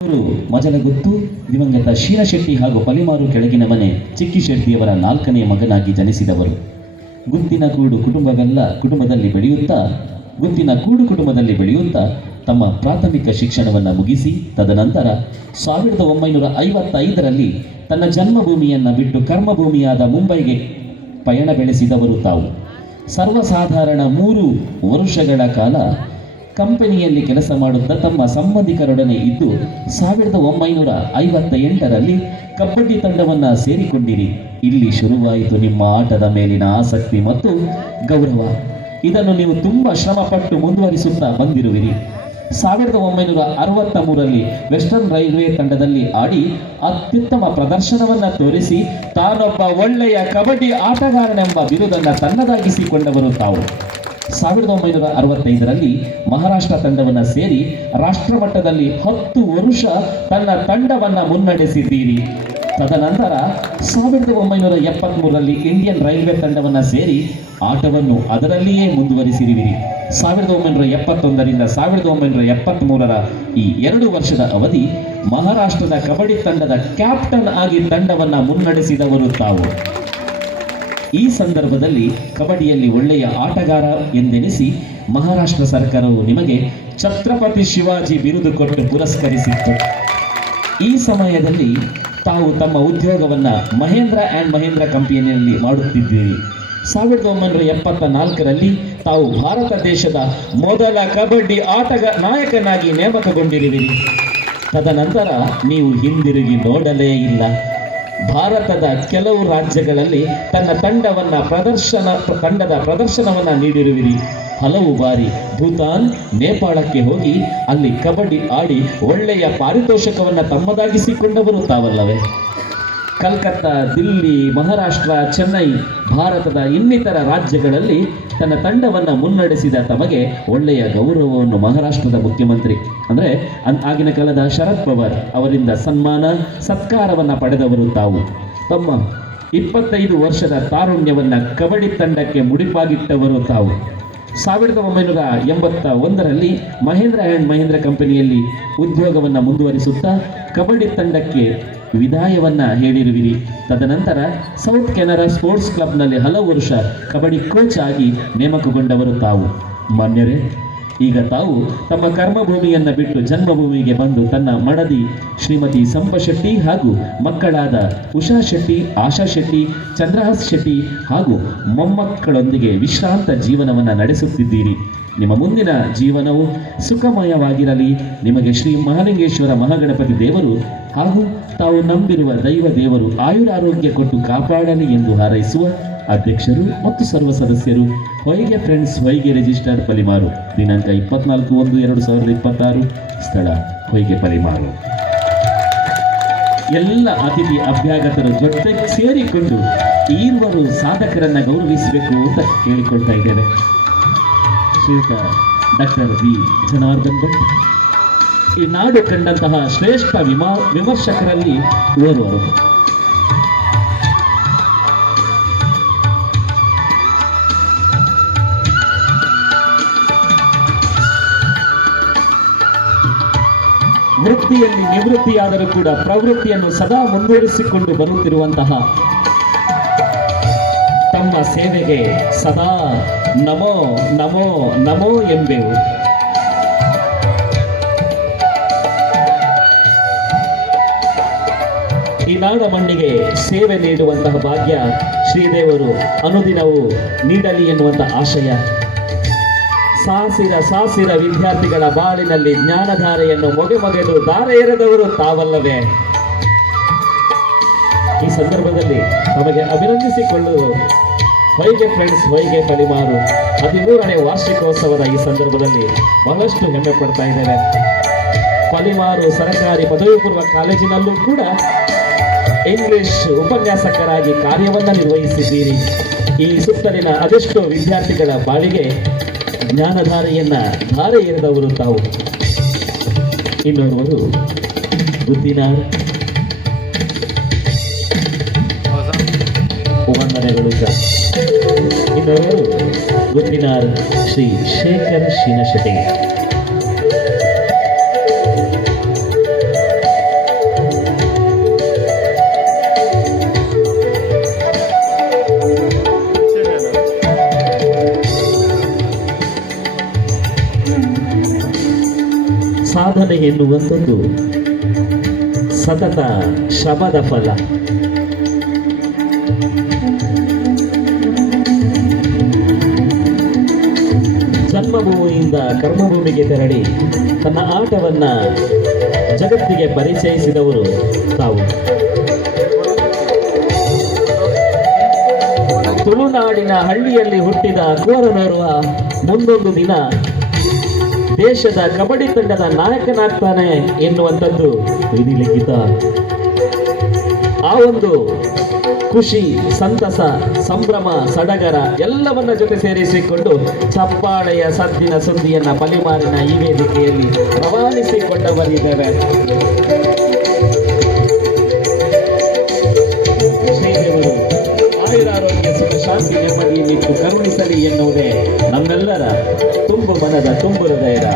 ಅವರು ಮಜಲಗುತ್ತು ದಿವಂಗತ ಶೀನಶೆಟ್ಟಿ ಹಾಗೂ ಪಲಿಮಾರು ಕೆಳಗಿನ ಮನೆ ಚಿಕ್ಕಿ ಶೆಟ್ಟಿಯವರ 4ನೇ ಮಗನಾಗಿ ಜನಿಸಿದವರು. ಗುತ್ತಿನ ಕೂಡು ಕುಟುಂಬದಲ್ಲಿ ಬೆಳೆಯುತ್ತಾ ತಮ್ಮ ಪ್ರಾಥಮಿಕ ಶಿಕ್ಷಣವನ್ನು ಮುಗಿಸಿ ತದನಂತರ 1955ರಲ್ಲಿ ತನ್ನ ಜನ್ಮಭೂಮಿಯನ್ನು ಬಿಟ್ಟು ಕರ್ಮಭೂಮಿಯಾದ ಮುಂಬೈಗೆ ಪಯಣ ಬೆಳೆಸಿದವರು ತಾವು. ಸರ್ವಸಾಧಾರಣ 3 ವರ್ಷಗಳ ಕಾಲ ಕಂಪನಿಯಲ್ಲಿ ಕೆಲಸ ಮಾಡುತ್ತಾ ತಮ್ಮ ಸಂಬಂಧಿಕರೊಡನೆ ಇದ್ದು 1958ರಲ್ಲಿ ಕಬಡ್ಡಿ ತಂಡವನ್ನು ಸೇರಿಕೊಂಡಿರಿ. ಇಲ್ಲಿ ಶುರುವಾಯಿತು ನಿಮ್ಮ ಆಟದ ಮೇಲಿನ ಆಸಕ್ತಿ ಮತ್ತು ಗೌರವ. ಇದನ್ನು ನೀವು ತುಂಬ ಶ್ರಮಪಟ್ಟು ಮುಂದುವರಿಸುತ್ತಾ ಬಂದಿರುವಿರಿ. 1963ರಲ್ಲಿ ವೆಸ್ಟರ್ನ್ ರೈಲ್ವೆ ತಂಡದಲ್ಲಿ ಆಡಿ ಅತ್ಯುತ್ತಮ ಪ್ರದರ್ಶನವನ್ನು ತೋರಿಸಿ ತಾನೊಬ್ಬ ಒಳ್ಳೆಯ ಕಬಡ್ಡಿ ಆಟಗಾರನೆಂಬ ಬಿರುದನ್ನು ತನ್ನದಾಗಿಸಿಕೊಂಡವರು ತಾವು. 1965ರಲ್ಲಿ ಮಹಾರಾಷ್ಟ್ರ ತಂಡವನ್ನು ಸೇರಿ ರಾಷ್ಟ್ರಮಟ್ಟದಲ್ಲಿ 10 ವರ್ಷ ತನ್ನ ತಂಡವನ್ನು ಮುನ್ನಡೆಸಿದ್ದೀರಿ. ತದನಂತರ 1973ರಲ್ಲಿ ಇಂಡಿಯನ್ ರೈಲ್ವೆ ತಂಡವನ್ನು ಸೇರಿ ಆಟವನ್ನು ಅದರಲ್ಲಿಯೇ ಮುಂದುವರಿಸಿರುವಿರಿ. 1971ರಿಂದ 1973ರ ಈ 2 ವರ್ಷದ ಅವಧಿ ಮಹಾರಾಷ್ಟ್ರದ ಕಬಡ್ಡಿ ತಂಡದ ಕ್ಯಾಪ್ಟನ್ ಆಗಿ ತಂಡವನ್ನು ಮುನ್ನಡೆಸಿದವರು ತಾವು. ಈ ಸಂದರ್ಭದಲ್ಲಿ ಕಬಡ್ಡಿಯಲ್ಲಿ ಒಳ್ಳೆಯ ಆಟಗಾರ ಎಂದೆನಿಸಿ ಮಹಾರಾಷ್ಟ್ರ ಸರ್ಕಾರವು ನಿಮಗೆ ಛತ್ರಪತಿ ಶಿವಾಜಿ ಬಿರುದು ಕೊಟ್ಟು ಪುರಸ್ಕರಿಸಿತ್ತು. ಈ ಸಮಯದಲ್ಲಿ ತಾವು ತಮ್ಮ ಉದ್ಯೋಗವನ್ನು ಮಹೇಂದ್ರ ಕಂಪನಿಯಲ್ಲಿ ಮಾಡುತ್ತಿದ್ದೀರಿ. 1974ರಲ್ಲಿ ತಾವು ಭಾರತ ದೇಶದ ಮೊದಲ ಕಬಡ್ಡಿ ನಾಯಕನಾಗಿ ನೇಮಕಗೊಂಡಿರುವಿರಿ. ತದನಂತರ ನೀವು ಹಿಂದಿರುಗಿ ನೋಡಲೇ ಇಲ್ಲ. ಭಾರತದ ಕೆಲವು ರಾಜ್ಯಗಳಲ್ಲಿ ತನ್ನ ತಂಡದ ಪ್ರದರ್ಶನವನ್ನು ನೀಡಿರುವಿರಿ. ಹಲವು ಬಾರಿ ಭೂತಾನ್, ನೇಪಾಳಕ್ಕೆ ಹೋಗಿ ಅಲ್ಲಿ ಕಬಡ್ಡಿ ಆಡಿ ಒಳ್ಳೆಯ ಪಾರಿತೋಷಕವನ್ನು ತಮ್ಮದಾಗಿಸಿಕೊಂಡವರು ತಾವಲ್ಲವೇ? ಕಲ್ಕತ್ತಾ, ದಿಲ್ಲಿ, ಮಹಾರಾಷ್ಟ್ರ, ಚೆನ್ನೈ, ಭಾರತದ ಇನ್ನಿತರ ರಾಜ್ಯಗಳಲ್ಲಿ ತನ್ನ ತಂಡವನ್ನು ಮುನ್ನಡೆಸಿದ ತಮಗೆ ಒಳ್ಳೆಯ ಗೌರವವನ್ನು ಮಹಾರಾಷ್ಟ್ರದ ಮುಖ್ಯಮಂತ್ರಿ ಅಂದರೆ ಆಗಿನ ಕಾಲದ ಶರದ್ ಪವಾರ್ ಅವರಿಂದ ಸನ್ಮಾನ ಸತ್ಕಾರವನ್ನು ಪಡೆದವರು ತಾವು. ತಮ್ಮ 25 ವರ್ಷದ ತಾರುಣ್ಯವನ್ನು ಕಬಡ್ಡಿ ತಂಡಕ್ಕೆ ಮುಡಿಪಾಗಿಟ್ಟವರು ತಾವು. 1981ರಲ್ಲಿ ಮಹೇಂದ್ರ ಕಂಪನಿಯಲ್ಲಿ ಉದ್ಯೋಗವನ್ನು ಮುಂದುವರಿಸುತ್ತಾ ಕಬಡ್ಡಿ ತಂಡಕ್ಕೆ ವಿದಾಯವನ್ನು ಹೇಳಿರುವಿರಿ. ತದನಂತರ ಸೌತ್ ಕೆನರಾ ಸ್ಪೋರ್ಟ್ಸ್ ಕ್ಲಬ್ನಲ್ಲಿ ಹಲವು ವರ್ಷ ಕಬಡ್ಡಿ ಕೋಚ್ ಆಗಿ ನೇಮಕಗೊಂಡವರು ತಾವು. ಮಾನ್ಯರೇ, ಈಗ ತಾವು ತಮ್ಮ ಕರ್ಮಭೂಮಿಯನ್ನು ಬಿಟ್ಟು ಜನ್ಮಭೂಮಿಗೆ ಬಂದು ತನ್ನ ಮಡದಿ ಶ್ರೀಮತಿ ಸಂಪಾ ಶೆಟ್ಟಿ ಹಾಗೂ ಮಕ್ಕಳಾದ ಉಷಾ ಶೆಟ್ಟಿ, ಆಶಾ ಶೆಟ್ಟಿ, ಚಂದ್ರಹಾಸ್ ಶೆಟ್ಟಿ ಹಾಗೂ ಮೊಮ್ಮಕ್ಕಳೊಂದಿಗೆ ವಿಶ್ರಾಂತ ಜೀವನವನ್ನು ನಡೆಸುತ್ತಿದ್ದೀರಿ. ನಿಮ್ಮ ಮುಂದಿನ ಜೀವನವು ಸುಖಮಯವಾಗಿರಲಿ. ನಿಮಗೆ ಶ್ರೀ ಮಹಾಲಿಂಗೇಶ್ವರ ಮಹಾಗಣಪತಿ ದೇವರು ಹಾಗೂ ತಾವು ನಂಬಿರುವ ದೈವ ದೇವರು ಆಯುರಾರೋಗ್ಯ ಕೊಟ್ಟು ಕಾಪಾಡಲಿ ಎಂದು ಹಾರೈಸುವ ಅಧ್ಯಕ್ಷರು ಮತ್ತು ಸರ್ವ ಸದಸ್ಯರು ಹೊಯ್ಗೆ ಫ್ರೆಂಡ್ಸ್, ಹೊಯ್ಗೆ ರಿಜಿಸ್ಟರ್ಡ್, ಪಲಿಮಾರು. ದಿನಾಂಕ 24/1/2026. ಸ್ಥಳ ಹೊಯ್ಗೆ, ಪಲಿಮಾರು. ಎಲ್ಲ ಅತಿಥಿ ಅಭ್ಯಾಗತರು ಜೊತೆಗೆ ಸೇರಿಕೊಂಡು ಈರುವರು ಸಾಧಕರನ್ನು ಗೌರವಿಸಬೇಕು ಅಂತ ಕೇಳಿಕೊಳ್ತಾ ಇದ್ದೇವೆ. ಶ್ರೀಯುತ ಡಾಕ್ಟರ್ ಬಿ ಜನಾರ್ದನ್ ಭಟ್ ಈ ನಾಡು ಕಂಡಂತಹ ಶ್ರೇಷ್ಠ ವಿಮರ್ಶಕರಲ್ಲಿ ಓರ್ವರು. ವೃತ್ತಿಯಲ್ಲಿ ನಿವೃತ್ತಿಯಾದರೂ ಕೂಡ ಪ್ರವೃತ್ತಿಯನ್ನು ಸದಾ ಮುಂದುವರಿಸಿಕೊಂಡು ಬರುತ್ತಿರುವಂತಹ ತಮ್ಮ ಸೇವೆಗೆ ಸದಾ ನಮೋ ನಮೋ ನಮೋ ಎಂಬೆವು. ಈ ನಾಡ ಮಣ್ಣಿಗೆ ಸೇವೆ ನೀಡುವಂತಹ ಭಾಗ್ಯ ಶ್ರೀದೇವರು ಅನುದಿನವೂ ನೀಡಲಿ ಎನ್ನುವಂಥ ಆಶಯ. ಸಾಸಿರ ವಿದ್ಯಾರ್ಥಿಗಳ ಬಾಳಿನಲ್ಲಿ ಜ್ಞಾನಧಾರೆಯನ್ನು ಮೊಗೆದು ದಾರೆ ಎರೆದವರು ತಾವಲ್ಲವೇ? ಈ ಸಂದರ್ಭದಲ್ಲಿ ನಮಗೆ ಅಭಿನಂದಿಸಿಕೊಳ್ಳುವುದು ಹೊಯ್ಗೆ ಫ್ರೆಂಡ್ಸ್, ಹೊಯ್ಗೆ ಪಲಿಮಾರು 13ನೇ ವಾರ್ಷಿಕೋತ್ಸವದ ಈ ಸಂದರ್ಭದಲ್ಲಿ ಬಹಳಷ್ಟು ಹೆಮ್ಮೆ ಪಡ್ತಾ ಇದ್ದೇವೆ. ಪಲಿಮಾರು ಸರ್ಕಾರಿ ಪದವಿ ಪೂರ್ವ ಕಾಲೇಜಿನಲ್ಲೂ ಕೂಡ ಇಂಗ್ಲಿಷ್ ಉಪನ್ಯಾಸಕರಾಗಿ ಕಾರ್ಯವನ್ನು ನಿರ್ವಹಿಸಿದ್ದೀರಿ. ಈ ಸುತ್ತಲಿನ ಅದೆಷ್ಟೋ ವಿದ್ಯಾರ್ಥಿಗಳ ಬಾಳಿಗೆ ಜ್ಞಾನಧಾರೆಯನ್ನು ಧಾರೆ ಎರೆದವರು ತಾವು. ಇನ್ನೋರ್ವರು ಬುದ್ಧಿನಾರ್, ವಂದನೆಗಳು ಸರ್. ಇನ್ನೋರ್ವರು ಬುದ್ಧಿನಾರ್ ಶ್ರೀ ಶೇಖರ್ ಶೀನಶೆಟ್ಟಿ. ಸಾಧನೆ ಎನ್ನುವಂಥದ್ದು ಸತತ ಶ್ರಮದ ಫಲ. ಜನ್ಮಭೂಮಿಯಿಂದ ಕರ್ಮಭೂಮಿಗೆ ತೆರಳಿ ತನ್ನ ಆಟವನ್ನ ಜಗತ್ತಿಗೆ ಪರಿಚಯಿಸಿದವರು ತಾವು. ತುಳುನಾಡಿನ ಹಳ್ಳಿಯಲ್ಲಿ ಹುಟ್ಟಿದ ಕೋರನೋರ್ವ ಮುಂದೊಂದು ದಿನ ದೇಶದ ಕಬಡ್ಡಿ ತಂಡದ ನಾಯಕನಾಗ್ತಾನೆ ಎನ್ನುವಂಥದ್ದು ವಿಧಿಲಿಖಿತ. ಆ ಒಂದು ಖುಷಿ, ಸಂತಸ, ಸಂಭ್ರಮ, ಸಡಗರ ಎಲ್ಲವನ್ನ ಜೊತೆ ಸೇರಿಸಿಕೊಂಡು ಚಪ್ಪಾಳೆಯ ಸದ್ದಿನ ಸುದ್ದಿಯನ್ನ ಪಲಿಮಾರಿನ ಈ ವೇದಿಕೆಯಲ್ಲಿ ರವಾನಿಸಿಕೊಂಡವರಿದ್ದೇವೆ. ಶ್ರೀದೇವರು ಆಯುರಾರೋಗ್ಯ ಸುಖ ಶಾಂತಿ ನೆಮ್ಮದಿಯನ್ನಿಟ್ಟು ಕರುಣಿಸಲಿ ಎನ್ನುವುದೇ ನಮ್ಮೆಲ್ಲರ ತುಂಬು ಮನದ ತುಂಬು ಹೃದಯದ